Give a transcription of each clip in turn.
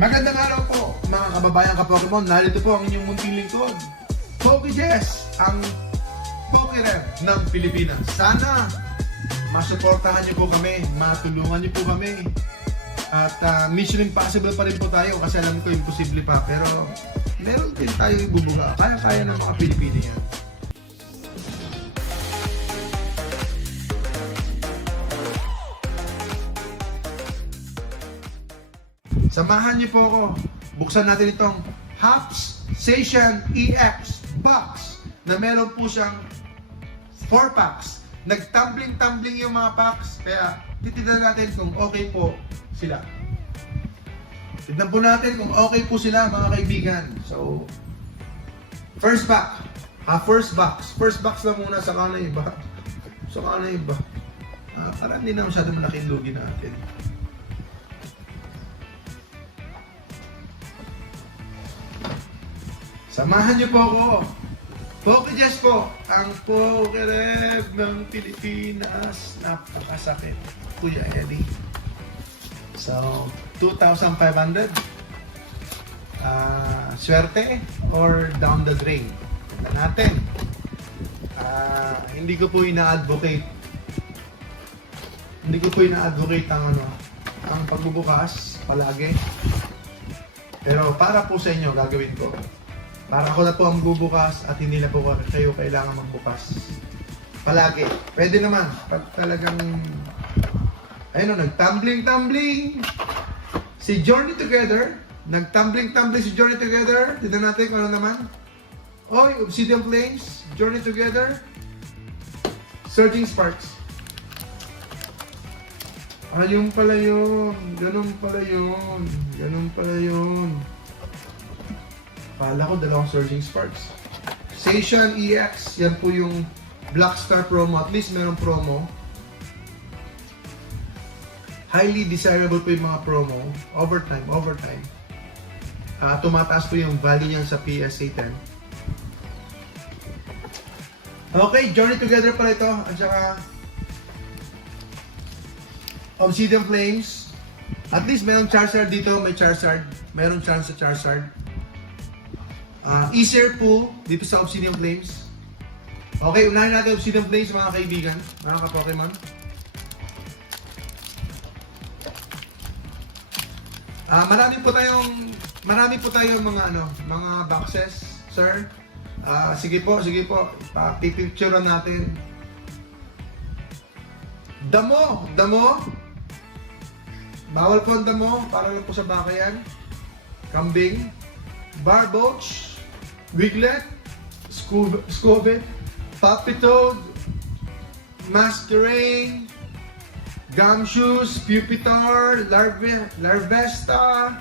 Magandang araw po mga kababayan ka-Pokemon. Narito po ang inyong munting lingkod, PokeJess, ang Pokerep ng Pilipinas. Sana masuportahan niyo po kami, matulungan niyo po kami. At mission impossible pa rin po tayo kasi alam ko imposible pa. Pero meron din tayo ibubuga. Kaya-kaya ng mga Pilipino yan. Samahan niyo po ako. Buksan natin itong Hops Station EX box na meron po siyang 4 packs. Nag-tumbling-tumbling yung mga packs, kaya titignan natin kung okay po sila. Tignan po natin kung okay po sila mga kaibigan. So, first pack. First box. First box lang muna, saka na iba. Saka na iba. Para hindi na masyado malaking lugi natin. Samahan niyo po ako. PokeJess po, ang Pokerep ng Pilipinas. Napakasakit. Kuya Eddie. So, 2,500. Swerte or down the drain. Tignan natin. Hindi ko po ina-advocate. Hindi ko po ina-advocate ang pagbubukas palagi. Pero para po sa inyo, gagawin ko. Para ako na po ang bubukas at hindi na po kayo kailangan magbukas. Palagi. Pwede naman. Pag talagang, ayun o, nag-tumbling-tumbling. Si Journey Together. Nag-tumbling-tumbling si Journey Together. Tignan natin kung ano naman. Oy, Obsidian Flames. Journey Together. Surging Sparks. Ayun pala yun. Ganun pala yun. Ganun pala yun. Pala ko dalawang Surging Sparks. Station EX, yan po yung Black Star promo. At least merong promo. Highly desirable po yung mga promo. Overtime. Tumataas po yung value niyan sa PSA 10. Okay, Journey Together pala ito. At saka Obsidian Flames. At least merong Charizard dito. May Charizard. Merong chance sa Charizard. Easier pool dito sa Obsidian Flames. Okay, unahin natin Obsidian Flames mga kaibigan, mga ka-Pokemon. Marami po tayong mga boxes, sir. Sige po. Pipicturean natin. Damo. Bawal po ang damo, para lang po sa bakayan. Kambing, Barboach, Wiglet, Scovet, Puppetoad, Masquerain, Gumshoes, Pupitar, Larvesta.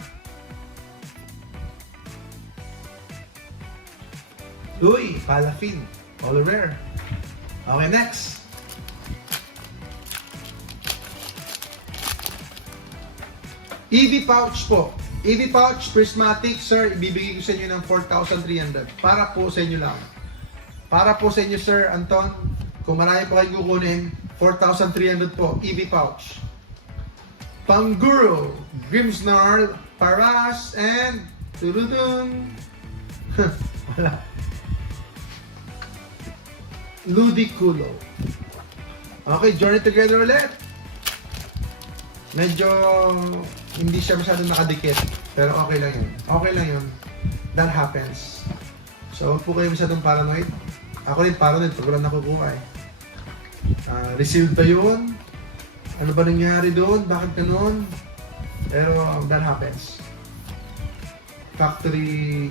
Uy, Palafin, all rare. Okay, next. EV pouch po. EV pouch, prismatic, sir, ibibigay ko sa inyo ng 4,300. Para po sa inyo lang. Para po sa inyo, Sir Anton. Kung marami pa kayo kukunin, 4,300 po, EV pouch. Panguro, Grimmsnarl, Paras, and turudun. Wala. Ludicolo. Okay, Journey Together ulit. Medyo hindi siya masyadong nakadikit. Pero okay lang yun. That happens. So, huwag po kayo masyadong paranoid. Ako rin paranoid pag wala nakukuha eh. Received ba yun? Ano ba nangyari doon? Bakit ganun? Pero that happens. Factory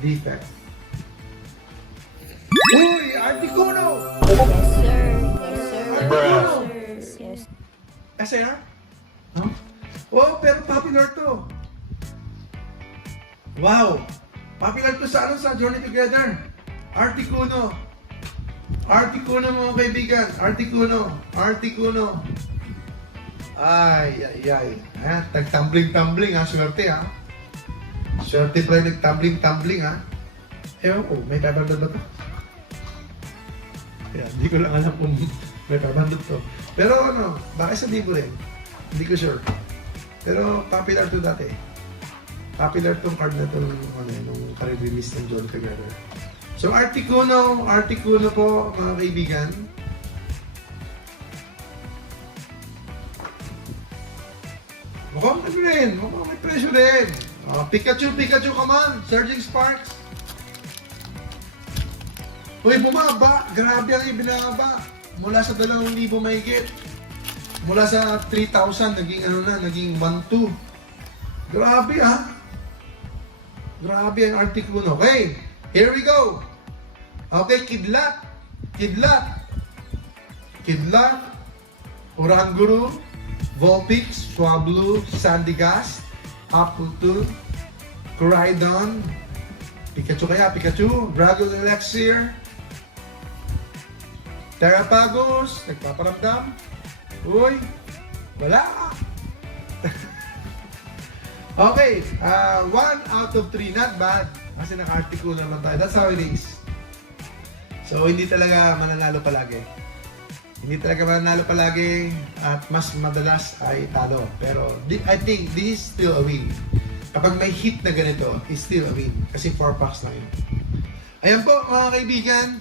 defect. Uy! Articuno! Yes, sir. Bruh. Yes. SR? Huh? Oh, pero popular to. Wow! Popular to sa Journey Together. Articuno mga kaibigan. Articuno. Ay. Tag-tumbling, swerte ha. Swerte pa rin nag-tumbling ha. Ewan ko, may 500 ba to? Hindi ko lang alam kung may 500 to. Pero baka sabihin ko rin. Hindi ko sure. Pero popular to dati. Popular tong card na to nung release ng John Together. So Articuno po mga kaibigan. Mukhang ano rin, mukhang may presyo rin. Pikachu, come on! Surging Sparks. Uy, bumaba! Grabe ang ibinaba. Mula sa 2,000 mahigit. Mula sa 3,000, naging 1,200. Grabe ha! Grabe ang Articuno. Okay, here we go! Okay, Kidlat, Oranguru, Vulpix, Swablu, Sandygast, Appletoon, Coridon, Pikachu, Dragon Elixir, Terrapagos, nagpaparamdam. Uy, wala. Okay, 1 out of 3, not bad. Kasi naka-Articuno naman tayo. That's how it is. So, hindi talaga mananalo palagi. At mas madalas ay talo. Pero, I think this is still a win. Kapag may hit na ganito, it's still a win. Kasi 4 packs na yun. Ayan po, mga kaibigan,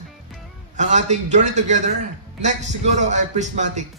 ang ating journey together. Next siguro ay Prismatic.